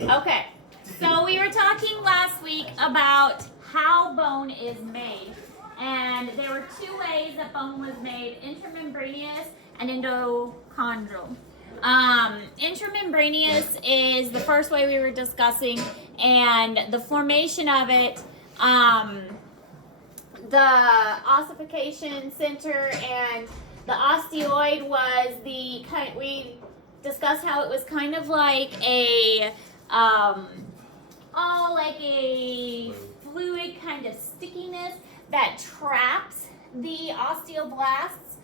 Okay, so we were talking last week about how bone is made, and there were two ways that bone was made: intramembranous and endochondral. Intramembranous is the first way we were discussing, and the formation of it, the ossification center and the osteoid was the kind. We discussed how it was kind of like a like a fluid kind of stickiness that traps the osteoblasts,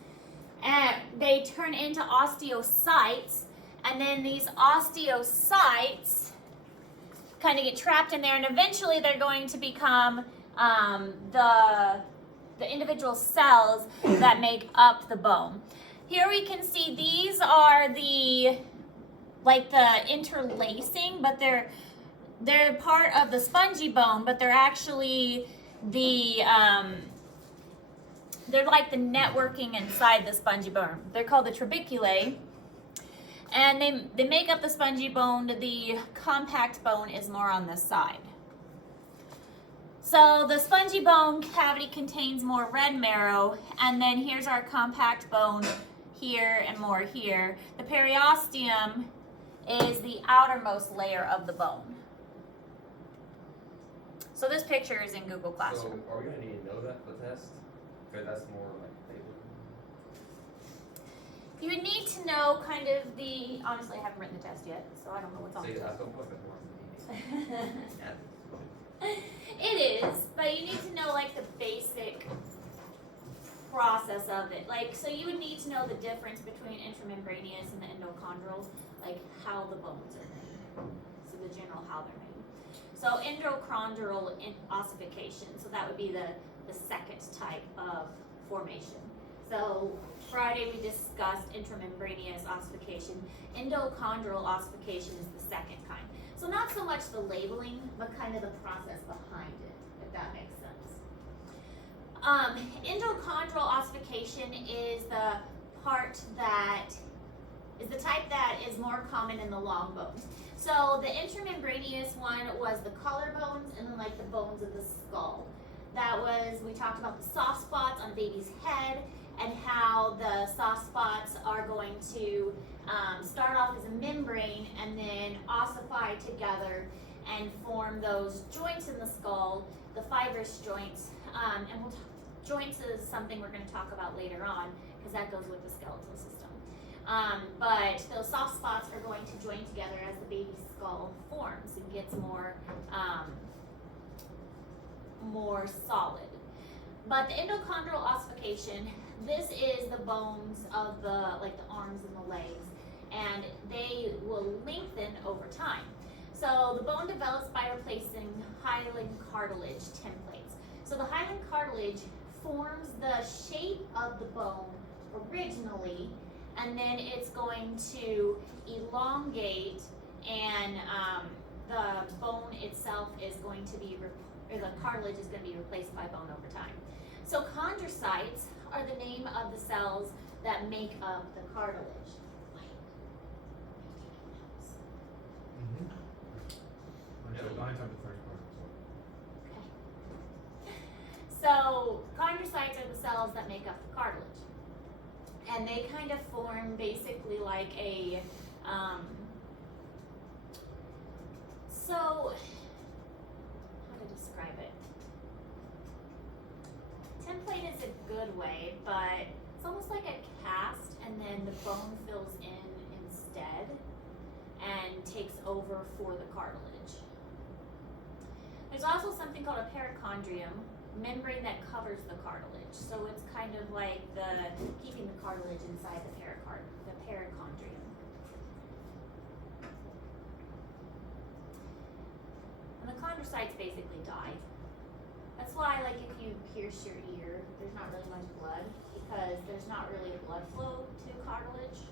and they turn into osteocytes, and then these osteocytes kind of get trapped in there, and eventually they're going to become the individual cells that make up the bone. Here we can see these are the interlacing, but they're part of the spongy bone, but they're actually they're like the networking inside the spongy bone. They're called the trabeculae, and they make up the spongy bone. The compact bone is more on this side. So the spongy bone cavity contains more red marrow, and then here's our compact bone here and more here. The periosteum is the outermost layer of the bone. So this picture is in Google Classroom. So are we going to need to know that for the test? Because that's more like labor. You would need to know kind of the, honestly I haven't written the test yet, so I don't know what's on the test. It is, but you need to know like the basic process of it. Like, so you would need to know the difference between intramembranous and the endochondral, like how the bones are made. So the general how they're made. So endochondral ossification, so that would be the second type of formation. So Friday we discussed intramembranous ossification. Endochondral ossification is the second kind. So not so much the labeling, but kind of the process behind it, if that makes sense. Endochondral ossification is the part that is the type that is more common in the long bones. So the intramembranous one was the collarbones and then like the bones of the skull. That was, we talked about the soft spots on a baby's head and how the soft spots are going to start off as a membrane and then ossify together and form those joints in the skull, the fibrous joints. Joints is something we're going to talk about later on because that goes with the skeletal system. But those soft spots are going to join together as the baby's skull forms and gets more solid. But the endochondral ossification, this is the bones of the arms and the legs, and they will lengthen over time. So the bone develops by replacing hyaline cartilage templates. So the hyaline cartilage forms the shape of the bone originally, and then it's going to elongate, and the bone itself is going to be, the cartilage is going to be replaced by bone over time. So chondrocytes are the name of the cells that make up the cartilage. So chondrocytes are the cells that make up the cartilage. And they kind of form basically like a, so how to describe it? Template is a good way, but it's almost like a cast, and then the bone fills in instead and takes over for the cartilage. There's also something called a perichondrium, membrane that covers the cartilage. So it's kind of like keeping the cartilage inside the perichondrium. And the chondrocytes basically die. That's why, like, if you pierce your ear, there's not really much blood because there's not really blood flow to cartilage.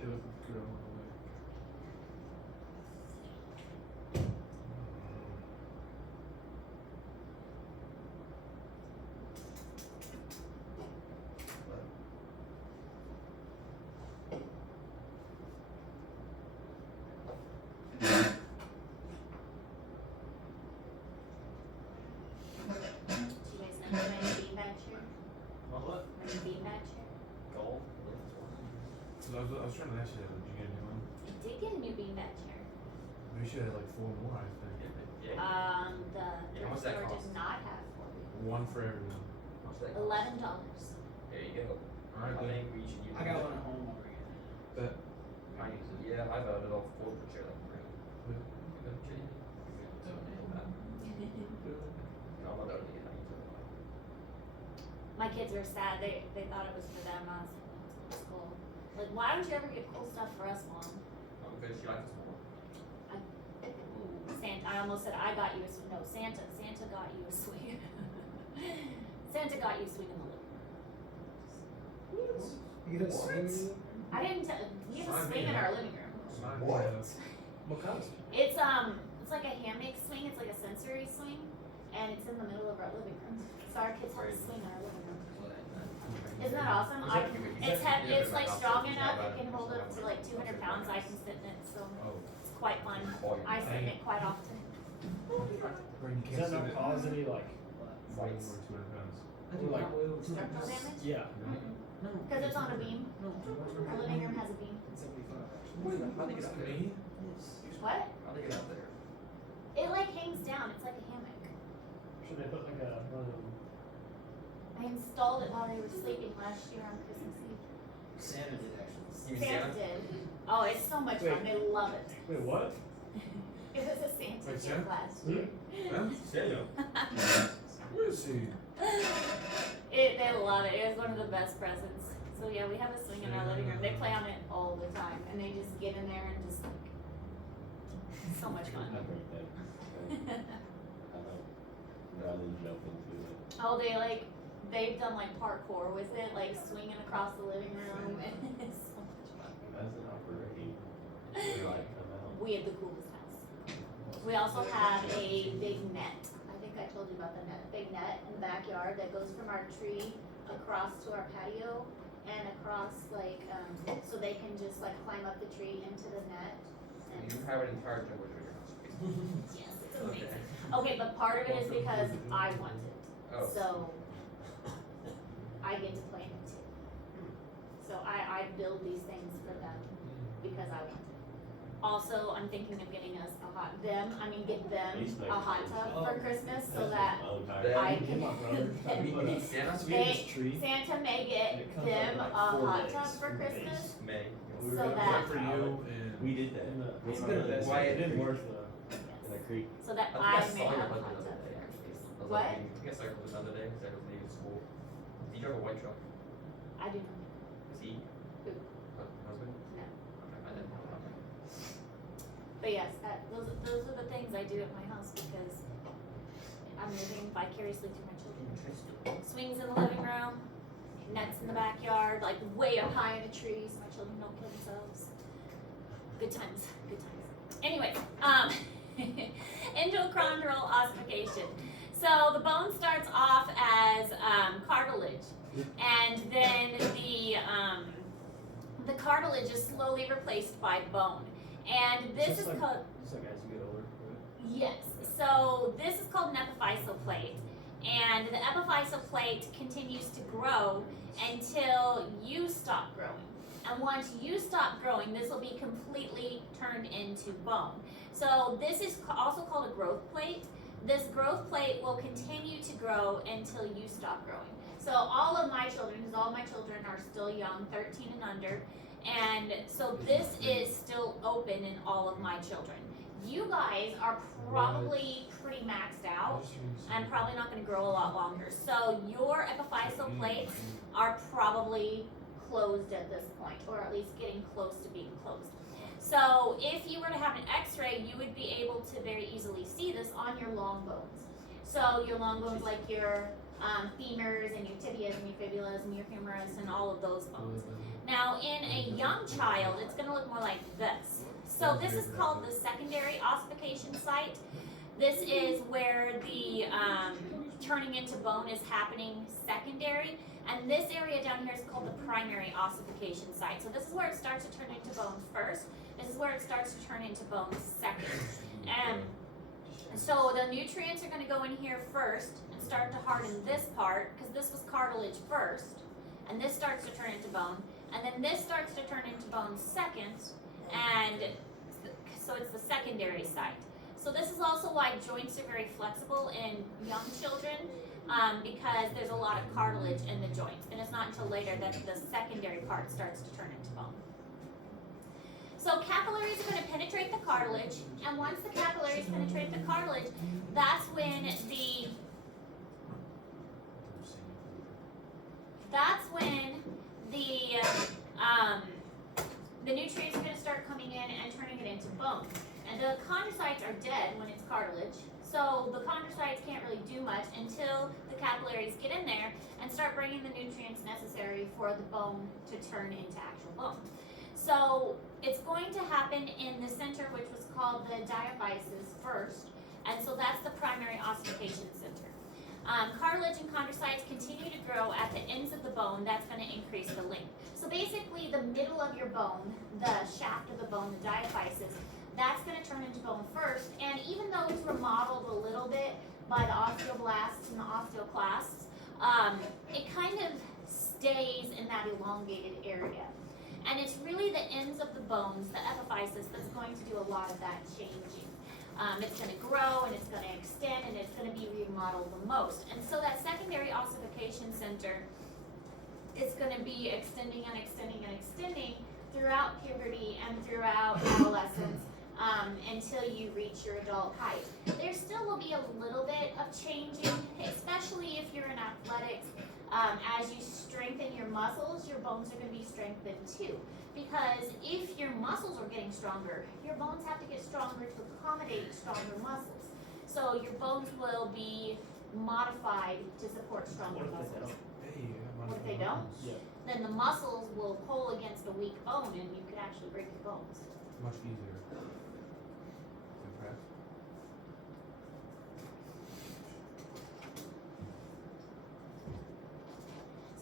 It was good on the leg. all. So I was trying to ask you, did you get a new one? I did get a new beanbag chair. We should have like 4 more, I think. Yeah. The Yeah, thrift what's that store cost? does not have one. One for everyone. What's that? $11. There you go. Alright, I then. think we should use I got it. one at home already. But I use it. Yeah, I've had it all for the chair like great. Wait. No, I'm kidding. No, I'm not done yet. I use it a lot. My kids were sad. They thought it was for them. I was like, no, it's for school. Like, why don't you ever get cool stuff for us, Mom? Because she likes us more. Santa, I almost said I got you a swing. No, Santa got you a swing. Santa got you a swing in the living room. You get a swing? I didn't tell you have a Sign swing me in up. our living room. Sign me What? up. What kind of? It's like a hammock swing. It's like a sensory swing, and it's in the middle of our living room. So our kids have a swing in our living room. Isn't that awesome? It's like strong enough. It can hold up to like 200 pounds. I can sit in it, so Oh. it's quite fun. I sit in it quite often. Brain, you Does can't that not sit cause any like more than Fights. 200 pounds. or, like Structural damage? yeah? Because it's on a beam. Our living room has a beam. How they get out there? What? How they get out there? It like hangs down. It's like a hammock. Should they put like a one of them? I installed it while they were sleeping last year on Christmas Eve. Santa did actually. You Santa did. Oh, it's so much fun. They love it. Wait, what? It was a Santa Wait, gift Santa? last Hmm? year. Huh? Samuel. Where is he? They love it. It was one of the best presents. So yeah, we have a swing in our living room. They play on it all the time, and they just get in there and just like, so much fun. Rather than jump into it. Oh, they've done like parkour with it, like swinging across the living room, and it's so much fun. As an operating, like, come out. We have the coolest house. We also have a big net. I think I told you about the net. Big net in the backyard that goes from our tree across to our patio and across so they can just like climb up the tree into the net. And You have an entire jungle in your house. yes, it's amazing. Okay, but part of it is because I want it. Oh. So I get to play in it too. So I build these things for them because I want it. Also, I'm thinking of getting us get them a hot tub for Christmas so that I Get can. my brother. We need Santa. We have this tree. Santa may get It comes them out a in, like, 4 hot days tub for from Christmas. base. May. We were So gonna that- put One for you and We did that. in the It's in good the- investment. Why It didn't work though. In the creek. So that I I think I may saw your have a brother hot the tub other day, for actually. Christmas. I was What? like, I guess I was another day because I was leaving school. Do you drive a white truck? I do not. Is he? Who? Husband? No. Okay, I didn't know. Okay. But yes, those are the things I do at my house because I'm living vicariously through my children. Swings in the living room, nets in the backyard, like way up high in a tree so my children don't kill themselves. Good times, good times. Anyway, endochondral ossification. So the bone starts off as cartilage, and then the cartilage is slowly replaced by bone. And this is like, called, Just like as you get older. Right? yes, so this is called an epiphyseal plate. And the epiphyseal plate continues to grow until you stop growing. And once you stop growing, this will be completely turned into bone. So this is also called a growth plate. This growth plate will continue to grow until you stop growing. So all of my children, because all my children are still young, 13 and under, and so this is still open in all of my children. You guys are probably pretty maxed out and probably not going to grow a lot longer. So your epiphyseal plates are probably closed at this point, or at least getting close to being closed. So if you were to have an x-ray, you would be able to very easily see this on your long bones. So your long bones, like your femurs and your tibias and your fibulas and your humerus and all of those bones. Now in a young child, it's going to look more like this. So this is called the secondary ossification site. This is where the turning into bone is happening secondary. And this area down here is called the primary ossification site. So this is where it starts to turn into bone first. This is where it starts to turn into bone second. And so the nutrients are going to go in here first and start to harden this part, because this was cartilage first. and this starts to turn into bone, and then this starts to turn into bone second, and so it's the secondary site. So this is also why joints are very flexible in young children, because there's a lot of cartilage in the joints, and it's not until later that the secondary part starts to turn into bone. So capillaries are going to penetrate the cartilage, and once the capillaries penetrate the cartilage, that's when the nutrients are going to start coming in and turning it into bone. And the chondrocytes are dead when it's cartilage, so the chondrocytes can't really do much until the capillaries get in there and start bringing the nutrients necessary for the bone to turn into actual bone. So it's going to happen in the center, which was called the diaphysis first, and so that's the primary ossification center. Cartilage and chondrocytes continue to grow at the ends of the bone. That's going to increase the length. So basically, the middle of your bone, the shaft of the bone, the diaphysis, that's going to turn into bone first. And even though it's remodeled a little bit by the osteoblasts and the osteoclasts, it kind of stays in that elongated area. And it's really the ends of the bones, the epiphysis, that's going to do a lot of that changing. It's going to grow and it's going to extend and it's going to be remodeled the most. And so that secondary ossification center is going to be extending and extending and extending throughout puberty and throughout adolescence until you reach your adult height. There still will be a little bit of changing, especially if you're in athletics. As you strengthen your muscles, your bones are going to be strengthened too. Because if your muscles are getting stronger, your bones have to get stronger to accommodate stronger muscles. So your bones will be modified to support stronger What if they muscles. don't? What if they don't? Yeah. Then the muscles will pull against a weak bone and you could actually break your bones. Much easier. Impressed?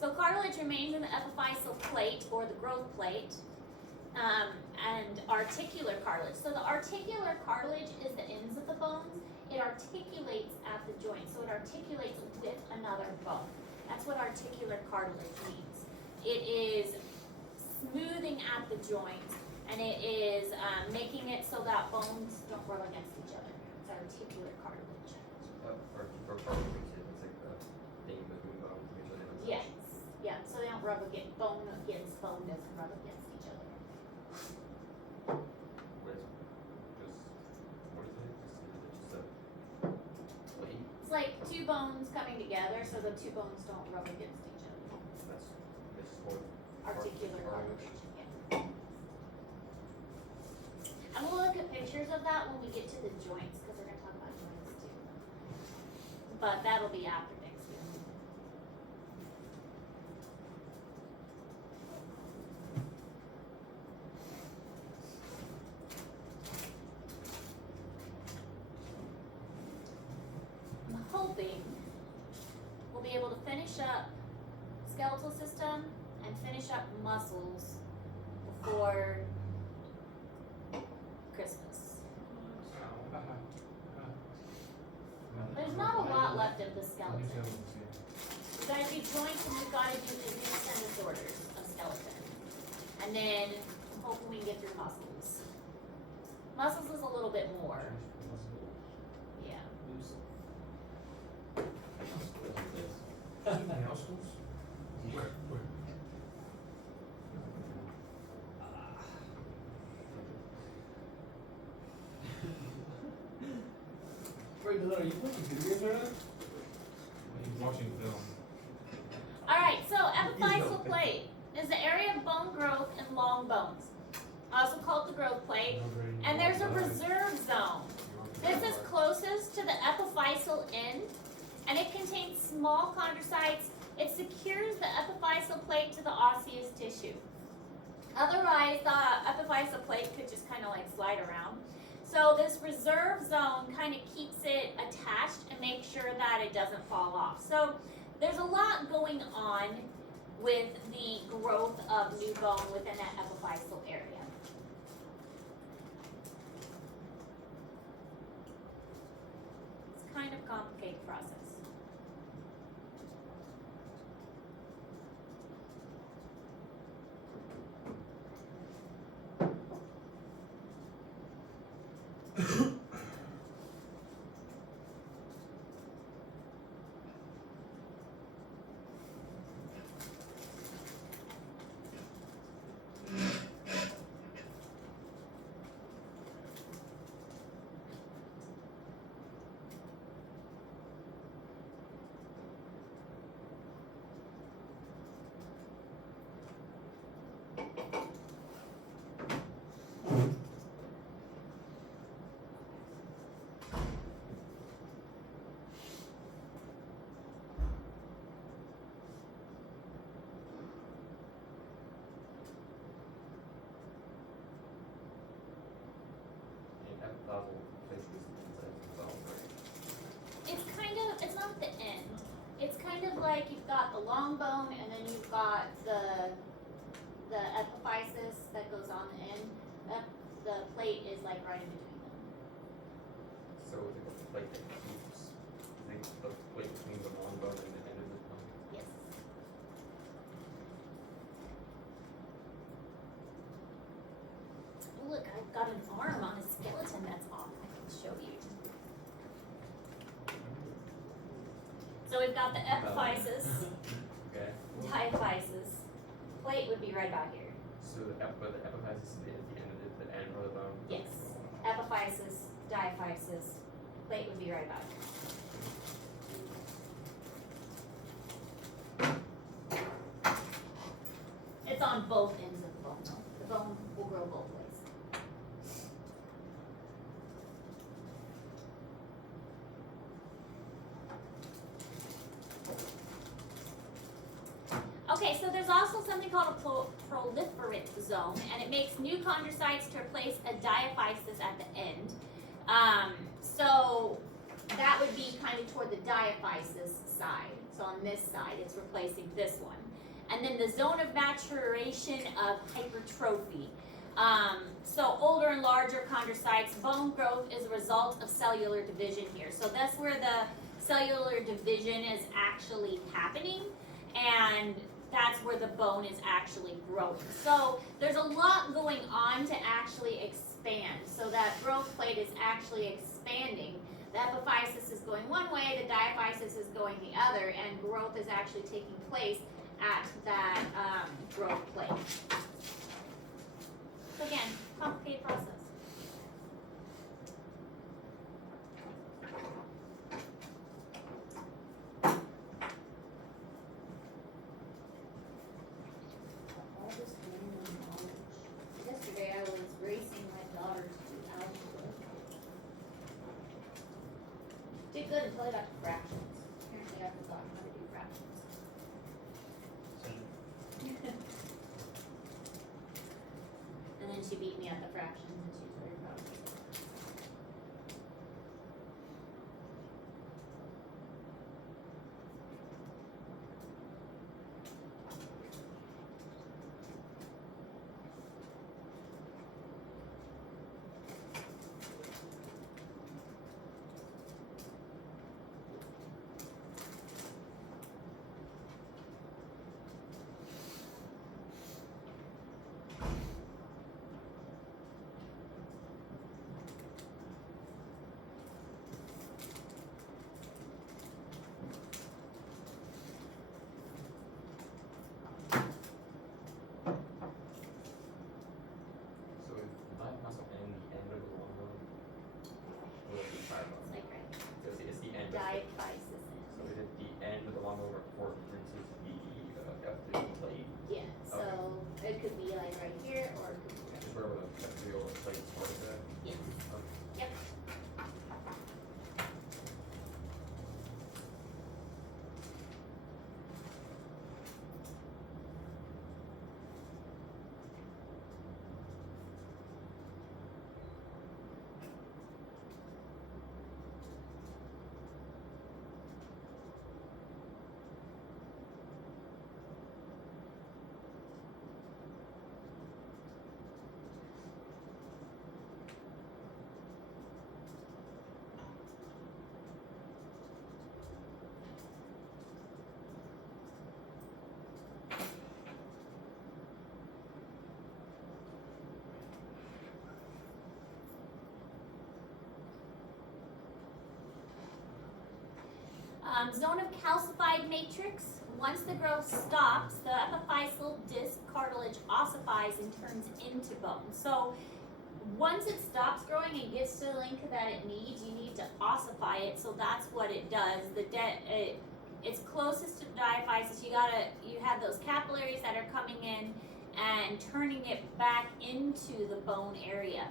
So cartilage remains in the epiphyseal plate or the growth plate, and articular cartilage. So the articular cartilage is the ends of the bones. It articulates at the joint, so it articulates with another bone. That's what articular cartilage means. It is smoothing at the joint, and it is making it so that bones don't rub against each other. It's articular cartilage. Or cartilage, it's like the thing between bones to make sure they don't touch. Yes. Yeah, so they don't rub against bone doesn't rub against each other. Where it's just, what is it? Just a plate. It's like two bones coming together so the two bones don't rub against each other. That's what Articular cartilage. cartilage. Yeah. And we'll look at pictures of that when we get to the joints because we're going to talk about joints too. But that'll be after next year. I'm hoping we'll be able to finish up skeletal system and finish up muscles before Christmas. There's not a lot left of the skeleton. We've got to do joints and we've got to do the and disorders of skeleton. And then I'm hoping we can get through muscles. Muscles is a little bit more. Yeah. Anything else, Bruce? Where? Wait, no, are you playing video games right now? He's watching film. Alright, so epiphyseal plate is the area of bone growth in long bones, also called the growth plate. And there's a reserve zone. This is closest to the epiphyseal end, and it contains small chondrocytes. It secures the epiphyseal plate to the osseous tissue. Otherwise, the epiphyseal plate could just kind of like slide around. So this reserve zone kind of keeps it attached and makes sure that it doesn't fall off. So there's a lot going on with the growth of new bone within that epiphyseal area. It's kind of a complicated process. And epiphyseal places inside the bone, right? It's not the end. It's kind of like you've got the long bone and then you've got the epiphysis that goes on the end. The plate is like right in between them. So it's a plate that keeps the plate between the long bone and the end of the bone. Yes. Look, I've got an arm on a skeleton that's off. I can show you. So we've got the epiphysis, Okay. diaphysis. Plate would be right about here. So the epiphysis is the end of the end of the bone. Yes. Epiphysis, diaphysis. Plate would be right about here. It's on both ends of the bone though. The bone will grow both ways. Okay, so there's also something called a proliferate zone, and it makes new chondrocytes to replace a diaphysis at the end. So that would be kind of toward the diaphysis side. So on this side, it's replacing this one. And then the zone of maturation of hypertrophy. So older and larger chondrocytes, bone growth is a result of cellular division here. So that's where the cellular division is actually happening, and that's where the bone is actually growing. So there's a lot going on to actually expand. So that growth plate is actually expanding. The epiphysis is going one way, the diaphysis is going the other, and growth is actually taking place at that growth plate. So again, complicated process. All this random knowledge. Yesterday I was racing my daughter to algebra. Did good until I got to fractions. Apparently I forgot how to do fractions. And then she beat me at the fractions and she was very proud of herself. So is the diaphyseal end the end of the long bone? Or is it the side bone? It's like right So it's the end of the diaphysis in. So is it the end of the long bone before it reaches the epithelial plate? Yeah, so it could be like right here or it could be right Is where the epithelial plate starts at? here. Okay. Yep. Zone of calcified matrix. Once the growth stops, the epiphyseal disc cartilage ossifies and turns into bone. So once it stops growing and gets to the length that it needs, you need to ossify it. So that's what it does. It's closest to diaphysis. You have those capillaries that are coming in, and turning it back into the bone area.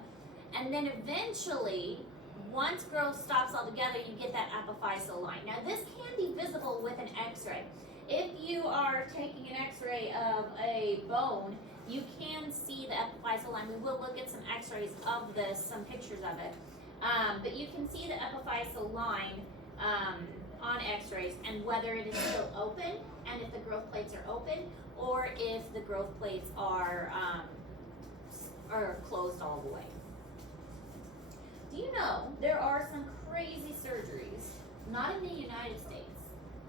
And then eventually, once growth stops altogether, you get that apophyseal line. Now this can be visible with an x-ray. If you are taking an x-ray of a bone, you can see the epiphyseal line. We will look at some x-rays of this, some pictures of it. But you can see the epiphyseal line on x-rays and whether it is still open and if the growth plates are open or if the growth plates are closed all the way. Do you know there are some crazy surgeries, not in the United States,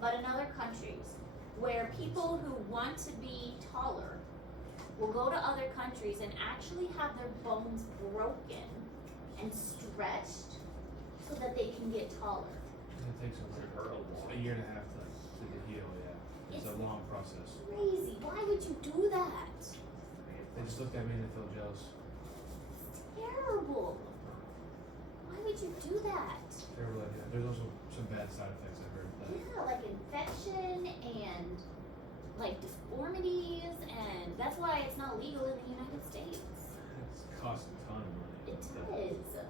but in other countries, where people who want to be taller will go to other countries and actually have their bones broken and stretched so that they can get taller. And it takes a year and a half to heal, yeah. It's a long process. Crazy. Why would you do that? They just looked at me and they felt jealous. It's terrible. Why would you do that? Terrible idea. There's also some bad side effects I heard. Yeah, like infection and like deformities, and that's why it's not legal in the United States. It's cost a ton of money. It does.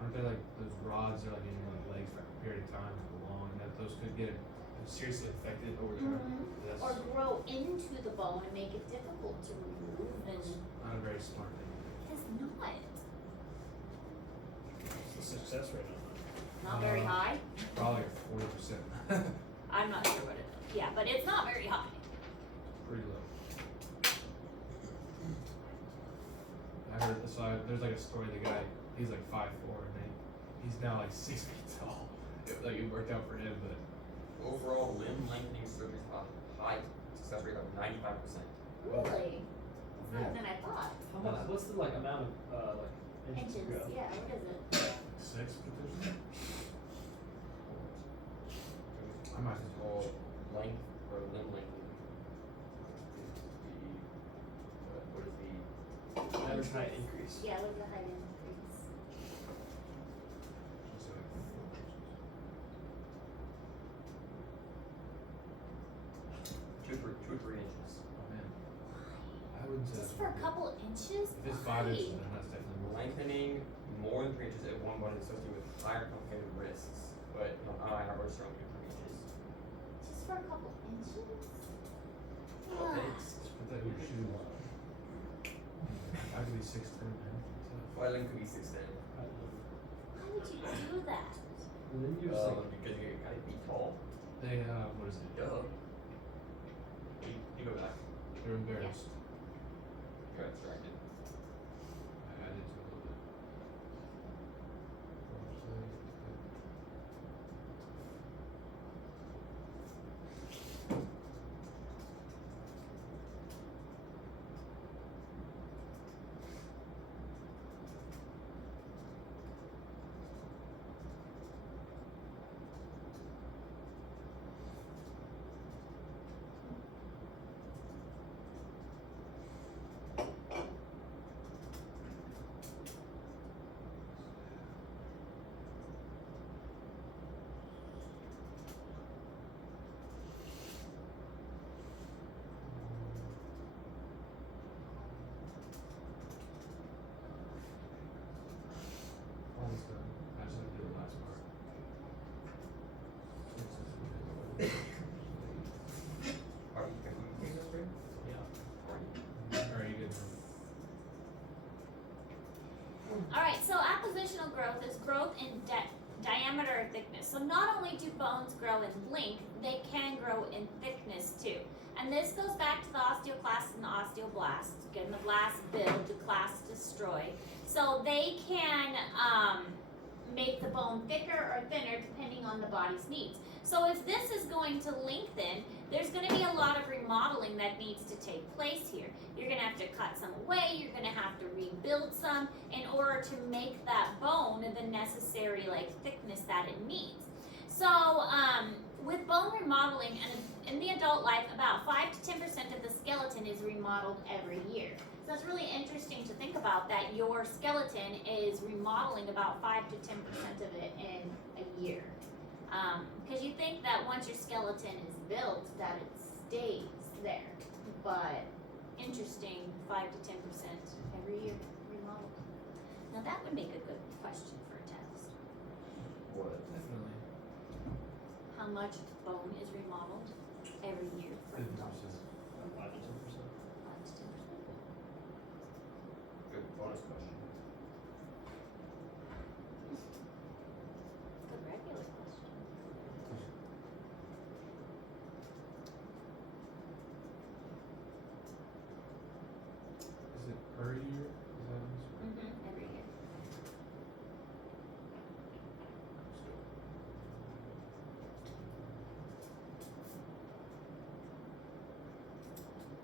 Aren't there like those rods that are like in your legs for a period of time for long, and that those could get seriously affected over time? That's Or grow into the bone and make it difficult to remove, and not a very smart thing. it's not. What's the success rate on that? Not very high. Probably like 40%. I'm not sure what it is. Yeah, but it's not very high. Pretty low. I heard there's like a story. The guy, he's like 5'4", and he's now like 6 feet tall. It worked out for him, but Overall, limb lengthening surgeries have a high success rate of 95%. Really? That's higher than I thought. How much? What's the like amount of like inches Inches. of growth? Yeah. What is it? 6 potentially. I might It's just called length or limb lengthening. What is the Average height increase. Yeah. What is the height increase? two or three inches? Oh man, I wouldn't say Just that's for a very good. couple inches? If it's 5 Why? inches, then that's definitely more. Lengthening more than 3 inches at one bone is associated with higher complicated risks, but on average, around 2 to 3 inches. Just for a couple inches? Well, Ah. thanks. Just put that in your shoes. I could be 6'10", man. Flyling could be 6'10". Why would you do that? And then you just like Because you gotta be tall. They what is it? Duh. You go back. They're embarrassed. Got distracted. I did too a little bit. Almost done. I just have to do the last part. Are you taking this break? Yeah. Are you good? Alright, so appositional growth is growth in diameter or thickness. So not only do bones grow in length, they can grow in thickness too. And this goes back to the osteoclasts and the osteoblasts. Again, the blast build, the clasts destroy. So they can make the bone thicker or thinner depending on the body's needs. So if this is going to lengthen, there's going to be a lot of remodeling that needs to take place here. You're going to have to cut some away, you're going to have to rebuild some in order to make that bone the necessary thickness that it needs. So with bone remodeling, and in the adult life, about 5 to 10% of the skeleton is remodeled every year. So it's really interesting to think about that your skeleton is remodeling about 5 to 10% of it in a year. Because you think that once your skeleton is built that it stays there, but interesting 5 to 10% every year remodeled. Now that would make a good question for a test. What? Definitely. How much bone is remodeled every year for 50%. adults? 5 to 10%. 5 to 10%. Good bonus question. Good regular question. Is it per year? Is that what Mm-hmm. Every year.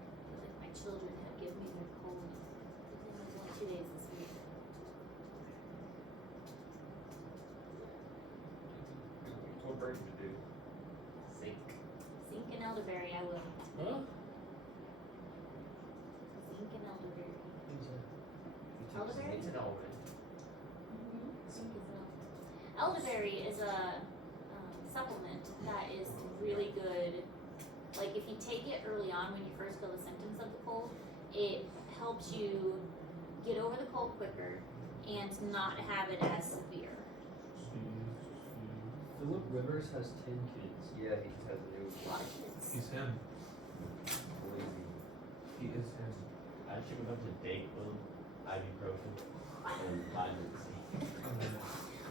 I feel like my children have given me their cold. It was only 2 days this week. What Brady to do? Sink. Zinc and elderberry, I will. Huh? Zinc and elderberry. Who's that? Elderberry? It's an elderberry. Zinc is elderberry is a supplement that is really good. Like if you take it early on when you first feel the symptoms of the cold, it helps you get over the cold quicker and not have it as severe. Philip Rivers has 10 kids. Yeah, he just has a new A lot of kids. He's him. lazy. He is him. I actually went up to Dayquil, ibuprofen, and vitamin C.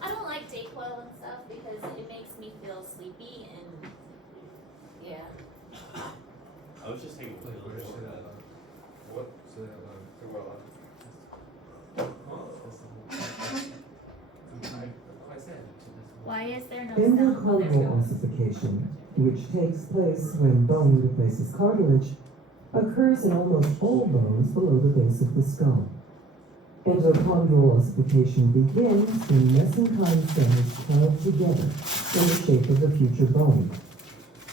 I don't like Dayquil and stuff because it makes me feel sleepy and yeah. I was just thinking, Like, where say that loud? What? Say that loud. So well, That's the whole. I said. Why is there no Endochondral ossification, which takes place when bone replaces cartilage, occurs in almost all bones below the base of the skull. Endochondral ossification begins when mesenchyme cells crowd together in the shape of the future bone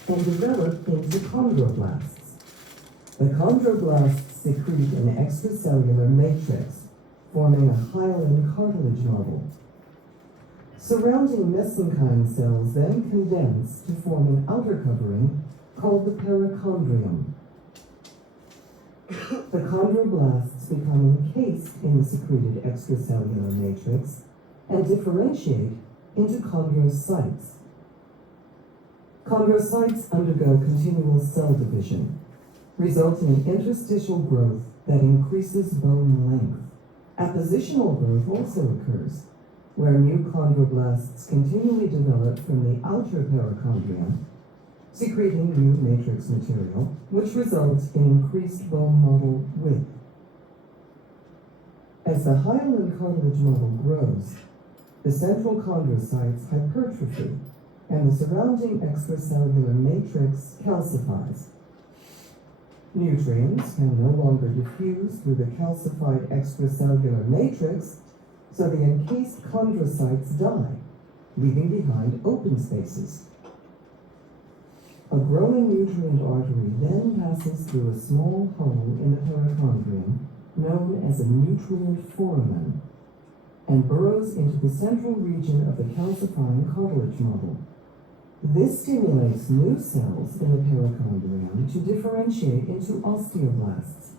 and develop into chondroblasts. The chondroblasts secrete an extracellular matrix, forming a hyaline cartilage model. Surrounding mesenchyme cells then condense to form an outer covering called the perichondrium. The chondroblasts become encased in the secreted extracellular matrix and differentiate into chondrocytes. Chondrocytes undergo continual cell division, resulting in interstitial growth that increases bone length. Appositional growth also occurs, where new chondroblasts continually develop from the outer perichondrium, secreting new matrix material, which results in increased bone model width. As the hyaline cartilage model grows, the central chondrocytes hypertrophy, and the surrounding extracellular matrix calcifies. Nutrients can no longer diffuse through the calcified extracellular matrix, so the encased chondrocytes die, leaving behind open spaces. A growing nutrient artery then passes through a small hole in the perichondrium, known as a nutrient foramen, and burrows into the central region of the calcifying cartilage model. This stimulates new cells in the perichondrium to differentiate into osteoblasts,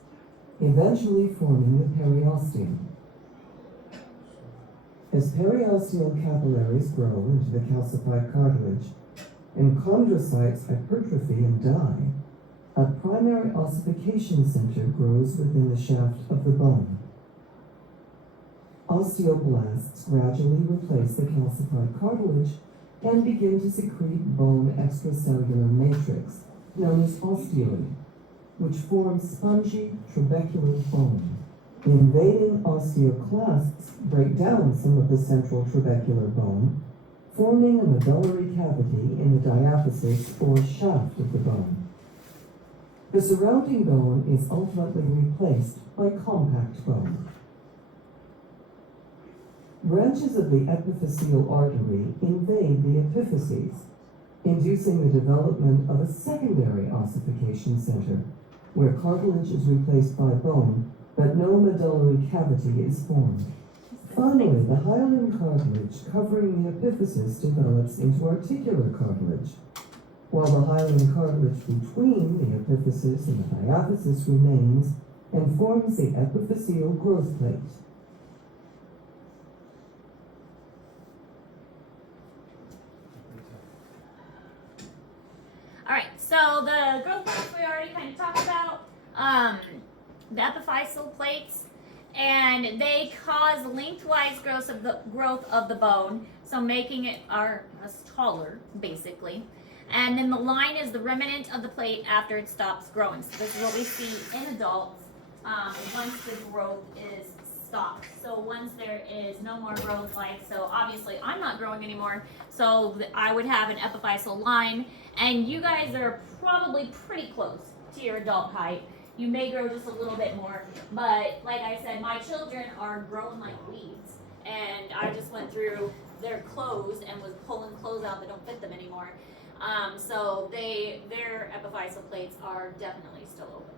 eventually forming the periosteum. As periosteal capillaries grow into the calcified cartilage, and chondrocytes hypertrophy and die, a primary ossification center grows within the shaft of the bone. Osteoblasts gradually replace the calcified cartilage and begin to secrete bone extracellular matrix, known as osteoid, which forms spongy trabecular bone. Invading osteoclasts break down some of the central trabecular bone, forming a medullary cavity in the diaphysis or shaft of the bone. The surrounding bone is ultimately replaced by compact bone. Branches of the epiphyseal artery invade the epiphyses, inducing the development of a secondary ossification center, where cartilage is replaced by bone, but no medullary cavity is formed. Finally, the hyaline cartilage covering the epiphysis develops into articular cartilage, while the hyaline cartilage between the epiphysis and the diaphysis remains and forms the epiphyseal growth plate. Alright, so the growth plates we already kind of talked about. The epiphyseal plates, and they cause lengthwise growth of the bone, so making it us taller, basically. And then the line is the remnant of the plate after it stops growing. So this is what we see in adults once the growth is stopped. So once there is no more growth, so obviously I'm not growing anymore, so I would have an epiphyseal line, and you guys are probably pretty close to your adult height. You may grow just a little bit more, but like I said, my children are growing like weeds, and I just went through their clothes and was pulling clothes out that don't fit them anymore. So their epiphyseal plates are definitely still open.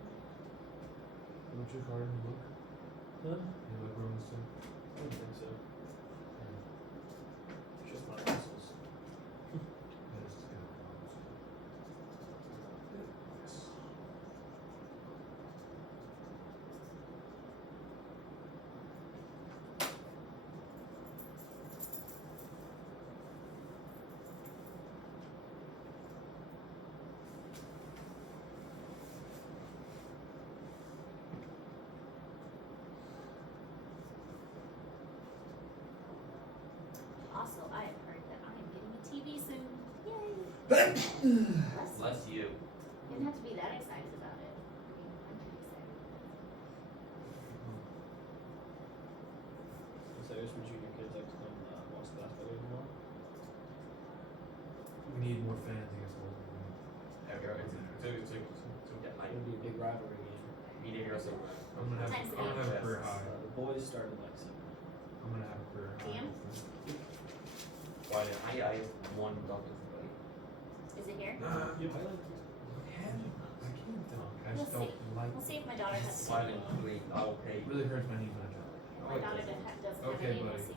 What's your garden look? Huh? You like growing stuff? I don't think so. It's just my muscles. That is good. Also, I have heard that I am getting a TV soon. Yay! Bless you. You didn't have to be that excited about it. I mean, I'm pretty excited. So I guess would you and your kids like to come watch the basketball game tomorrow? We need more fans against Wolves. Yeah, I It'll be a big rivalry game. meeting yourself. I'm gonna have Time's a career high. The boys started like 7. I'm gonna have a career high. Damn. Why? I have one doctor's plate. Is it here? Yep. I like I can't dunk. I We'll just don't like We'll see if my daughter has Why it. didn't we? I'll pay. It really hurts my knees when I dunk. My daughter doesn't have Okay, any. We'll buddy. see.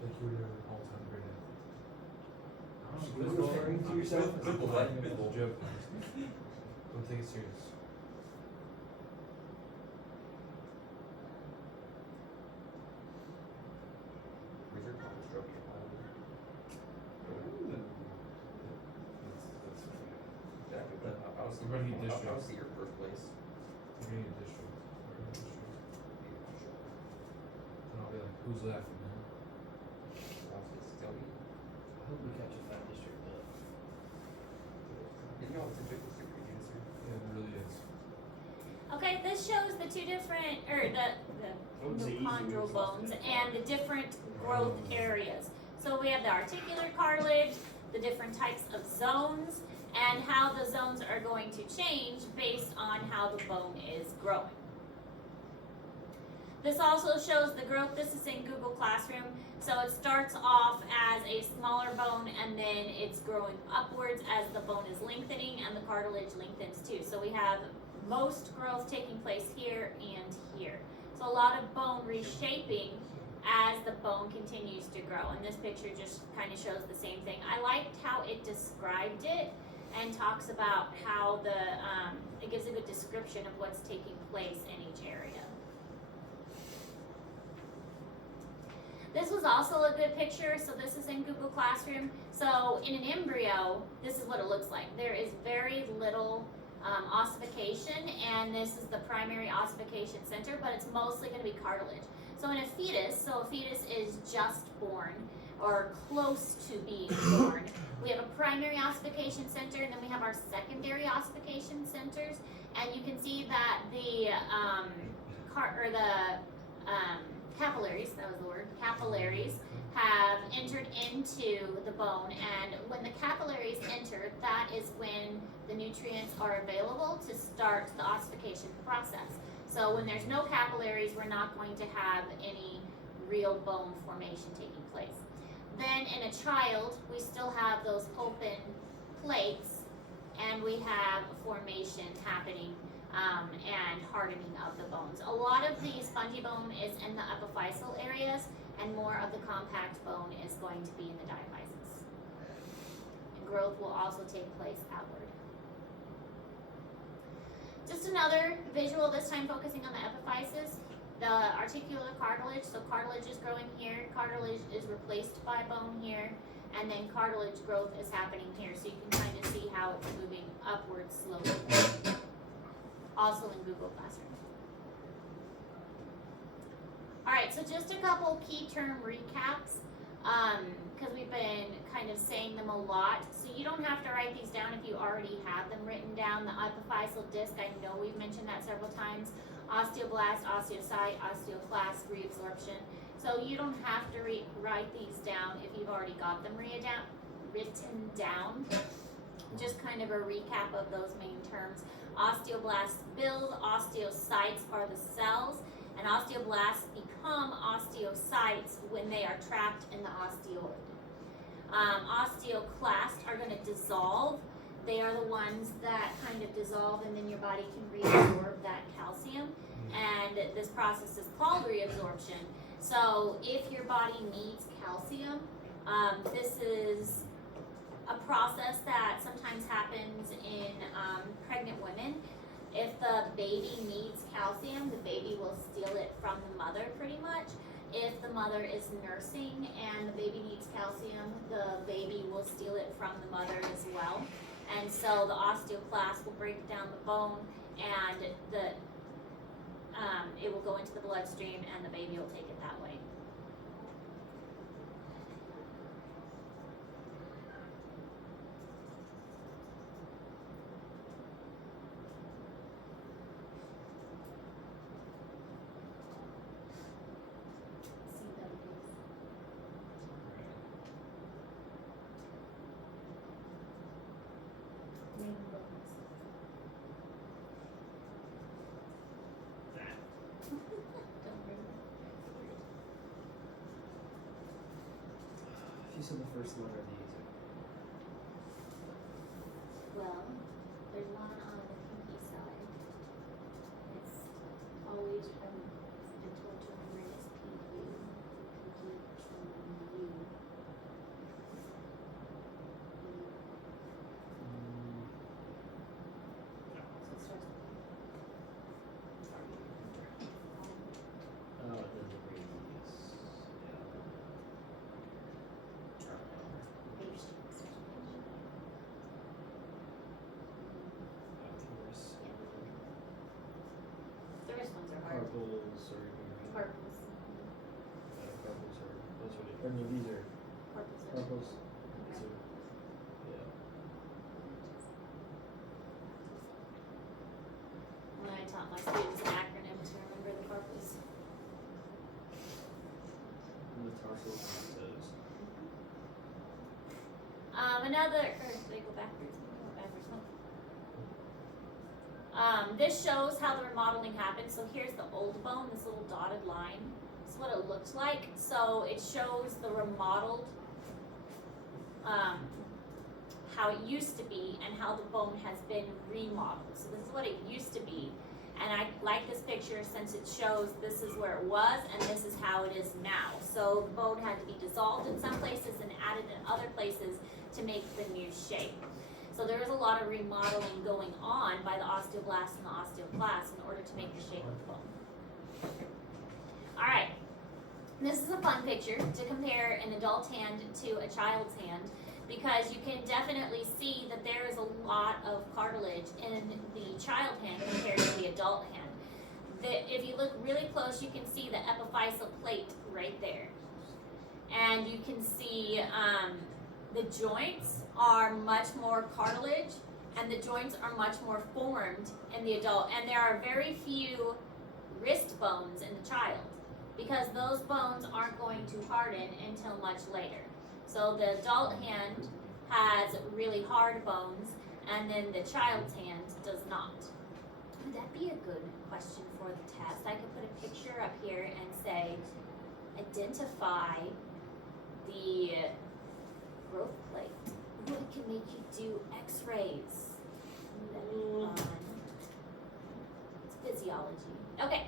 Like you were your all-time great athlete. You were referring to yourself? Simple, what? It's a joke. Don't take it serious. Where's your college stroke? Exactly. But I'll see. We're gonna get district. I'll see your first place. We're gonna get district. We're gonna get district. And I'll be like, who's left? You know? I'll see still you. I hope we catch a fat district up. You know, it's a big super answer. Yeah, it really is. Okay, this shows the two different, or the What was the easy endochondral ones bones left? and the different growth areas. So we have the articular cartilage, the different types of zones, and how the zones are going to change based on how the bone is growing. This also shows the growth. This is in Google Classroom. So it starts off as a smaller bone, and then it's growing upwards as the bone is lengthening and the cartilage lengthens too. So we have most growth taking place here and here. So a lot of bone reshaping as the bone continues to grow. And this picture just kind of shows the same thing. I liked how it described it and talks about how it gives a good description of what's taking place in each area. This was also a good picture. So this is in Google Classroom. So in an embryo, this is what it looks like. There is very little ossification, and this is the primary ossification center, but it's mostly going to be cartilage. So in a fetus, so a fetus is just born or close to being born, we have a primary ossification center, and then we have our secondary ossification centers, and you can see that the capillaries, that was the word, capillaries have entered into the bone, and when the capillaries enter, that is when the nutrients are available to start the ossification process. So when there's no capillaries, we're not going to have any real bone formation taking place. Then in a child, we still have those open plates, and we have formation happening and hardening of the bones. A lot of the spongy bone is in the epiphyseal areas, and more of the compact bone is going to be in the diaphysis. And growth will also take place outward. Just another visual, this time focusing on the epiphysis. The articular cartilage, so cartilage is growing here, cartilage is replaced by bone here, and then cartilage growth is happening here. So you can kind of see how it's moving upwards slowly. Also in Google Classroom. Alright, so just a couple key term recaps, because we've been kind of saying them a lot. So you don't have to write these down if you already have them written down. The epiphyseal disc, I know we've mentioned that several times. Osteoblast, osteocyte, osteoclast, reabsorption. So you don't have to write these down if you've already got them written down. Just kind of a recap of those main terms. Osteoblasts build, osteocytes are the cells, and osteoblasts become osteocytes when they are trapped in the osteoid. Osteoclasts are going to dissolve. They are the ones that kind of dissolve, and then your body can reabsorb that calcium. And this process is called reabsorption. So if your body needs calcium, this is a process that sometimes happens in pregnant women. If the baby needs calcium, the baby will steal it from the mother pretty much. If the mother is nursing and the baby needs calcium, the baby will steal it from the mother as well. And so the osteoclast will break down the bone, and it will go into the bloodstream, and the baby will take it that way. If you said the first letter of the easy. Well, there's one on the pinky side. It's always been told to remember it's PU. Pinky U. So it starts with Oh, it doesn't read these. H. The rest ones are hard. Carpals or Carpals. carpals or those are the, or no, these are Carpals. carpals. Okay. So, yeah. When I taught my students an acronym to remember the carpals. And the tarsals and the toes. Did I go backwards? I went backwards, no. This shows how the remodeling happens. So here's the old bone, this little dotted line. This is what it looked like. So it shows the remodeled, how it used to be and how the bone has been remodeled. So this is what it used to be. And I like this picture since it shows this is where it was and this is how it is now. So the bone had to be dissolved in some places and added in other places to make the new shape. So there is a lot of remodeling going on by the osteoblasts and the osteoclasts in order to make the shape of the bone. Alright, this is a fun picture to compare an adult hand to a child's hand, because you can definitely see that there is a lot of cartilage in the child hand compared to the adult hand. If you look really close, you can see the epiphyseal plate right there. And you can see the joints are much more cartilage, and the joints are much more formed in the adult. And there are very few wrist bones in the child, because those bones aren't going to harden until much later. So the adult hand has really hard bones, and then the child's hand does not. Would that be a good question for the test? I could put a picture up here and say, identify the growth plate. Ooh, it can make you do x-rays. That'd be fun. It's physiology. Okay,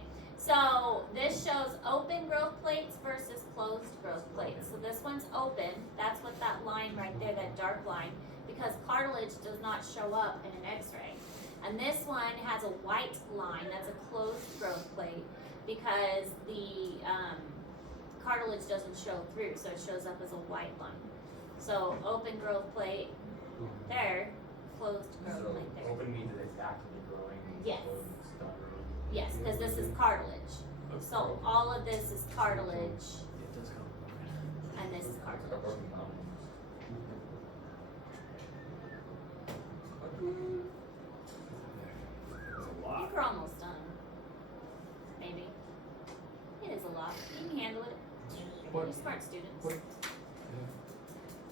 So this shows open growth plates versus closed growth plates. So this one's open. That's what that line right there, that dark line, because cartilage does not show up in an x-ray. And this one has a white line. That's a closed growth plate because the cartilage doesn't show through, so it shows up as a white line. So open growth plate there, closed growth So plate there. open means that it's actively growing. Yes. Closed, it's done growing. Yes, because this is cartilage. So all of this is cartilage, It does come. and this is It's a cartilage. broken bone. It's a I lot. think we're almost done. Maybe. It is a lot. You can handle it. What- You're smart students. what-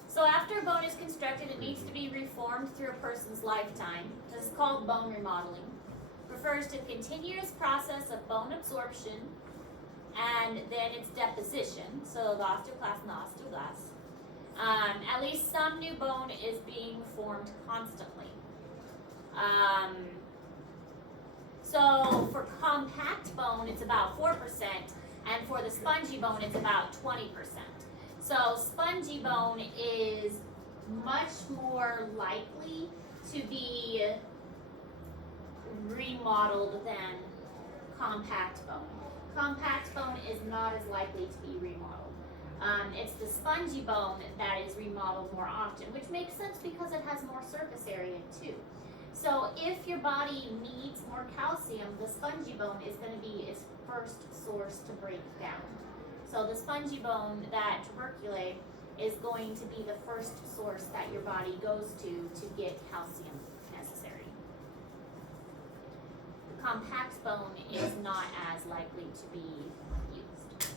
So after a bone is constructed, it needs to be reformed through a person's lifetime. This is called bone remodeling. Refers to the continuous process of bone absorption and then its deposition. So the osteoclast and the osteoblasts. At least some new bone is being formed constantly. So for compact bone, it's about 4%, and for the spongy bone, it's about 20%. So spongy bone is much more likely to be remodeled than compact bone. Compact bone is not as likely to be remodeled. It's the spongy bone that is remodeled more often, which makes sense because it has more surface area too. So if your body needs more calcium, the spongy bone is going to be its first source to break down. So the spongy bone that tuberculate is going to be the first source that your body goes to get calcium necessary. The compact bone is not as likely to be used.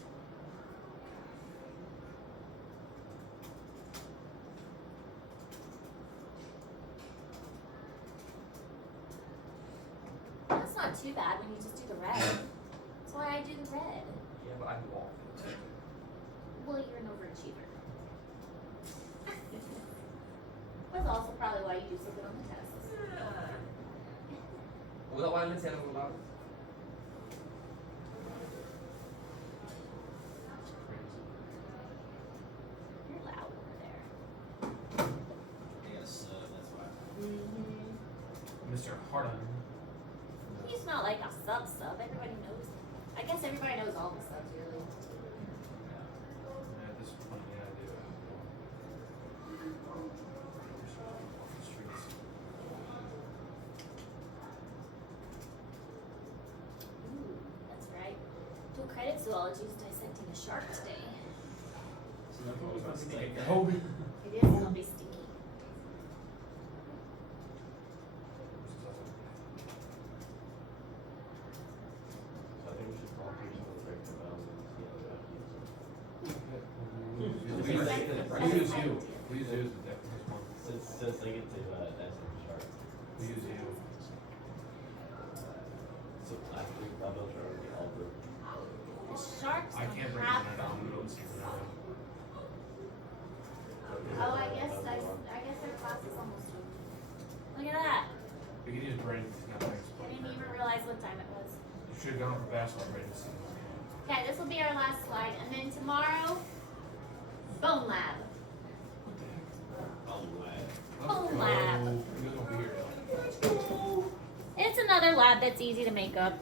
That's not too bad when you just do the red. That's why I do the red. Yeah, but I do all things. Well, you're an overachiever. That's also probably why you do so good on the tests. Wala wala lang siya ng ulang. You're loud over there. Yes, that's why. Mr. Hardon. You smell like a sub. Everybody knows. I guess everybody knows all the subs, really. At this point, yeah, I do. Off the streets. Ooh, that's right. Dual credit zoology is dissecting a shark today. So that's what was my mistake. Kobe. It is gonna be sticky. So I think we should call people and break them down and see how that We use you. We use you as the definition one. Since they get to dissect the shark. We use you. So last week, double shark, we all group. The sharks I can't break have it down. We don't see it now. Oh, I guess our class is almost over. Look at that. We can use brain. Not brain. I didn't even realize what time it was. You should have gone for basketball brain. Okay, this will be our last slide, and then tomorrow, bone lab. Bone lab. You guys won't be here. It's another lab that's easy to make up.